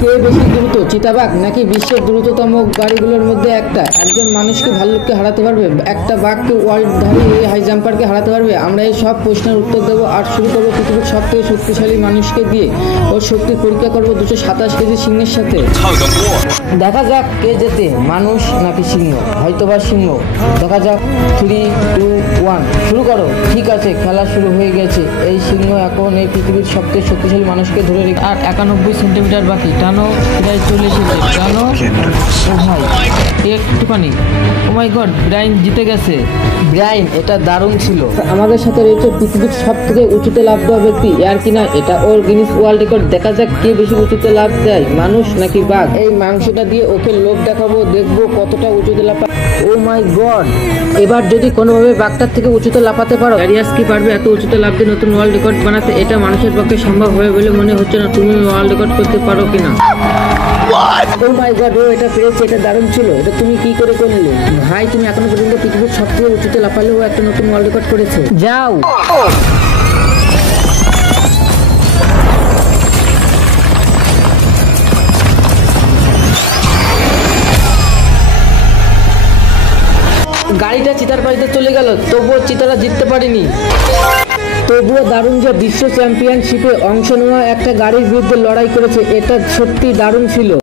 কে বেশি দ্রুত, চিতাবাঘ নাকি বিশ্বের দ্রুততম গাড়িগুলোর মধ্যে একটা? একজন মানুষকে ভাল্লুককে হারাতে পারবে? একটা বাঘকে ওয়ার্ল্ডধারী হাই জাম্পারকে হারাতে পারবে? আমরা এই সব প্রশ্নের উত্তর দেবো আর শুরু করবো পৃথিবীর সবথেকে শক্তিশালী মানুষকে দিয়ে। ওর শক্তির পরীক্ষা করবো 227 কেজি সিংহের সাথে। দেখা যাক কে জেতে, মানুষ নাকি সিংহ। হয়তোবা সিংহ, দেখা যাক। 3, 2, 1 শুরু করো। ঠিক আছে, খেলা শুরু হয়ে গেছে। এই সিংহ এখন এই পৃথিবীর সবথেকে শক্তিশালী মানুষকে ধরে রেখে আর 91 সেন্টিমিটার বাকি। টানো, প্রায় চলে এসেছে। টানো। ও ভাই, একটুখানি। ও মাই গড, ব্রাইন জিতে গেছে। ব্রাইন, এটা দারুণ ছিল। আমাদের সাথে রয়েছে পৃথিবীর সব থেকে উঁচুতে লাফ দেওয়া ব্যক্তি, আর কিনা এটা ওর গিনিস ওয়ার্ল্ড রেকর্ড। দেখা যাক কে বেশি উঁচুতে লাফ দেয়, মানুষ নাকি বাঘ। এই মাংসটা দিয়ে ওকে লোভ দেখাবো, দেখবো কতটা উঁচুতে লাফা। ও মাই গড, এবার যদি কোনোভাবে বাঘটার থেকে উঁচুতে লাফাতে পারো, অ্যারিয়াস কি পারবে এত উঁচুতে লাফ দিয়ে নতুন ওয়ার্ল্ড রেকর্ড বানাতে? এটা মানুষের পক্ষে সম্ভব হবে বলে মনে হচ্ছে না। তুমি ওয়ার্ল্ড রেকর্ড করতে পারো কিনা? ও মাই গড, ও এটা পেরেছে। এটা দারুণ ছিল। এটা তুমি কি করে করলে ভাই? তুমি এখনো পর্যন্ত পৃথিবীর সবথেকে উঁচুতে লাফালে ও একটা নতুন ওয়ার্ল্ড রেকর্ড করেছে। যাও। গাড়িটা চিতার বাড়িতে চলে গেল, তবুও চিতারা জিততে পারেনি। তবুও দারুণ যে বিশ্ব চ্যাম্পিয়নশিপে অংশ নেওয়া একটা গাড়ির বিরুদ্ধে লড়াই করেছে, এটা সত্যি দারুণ ছিল।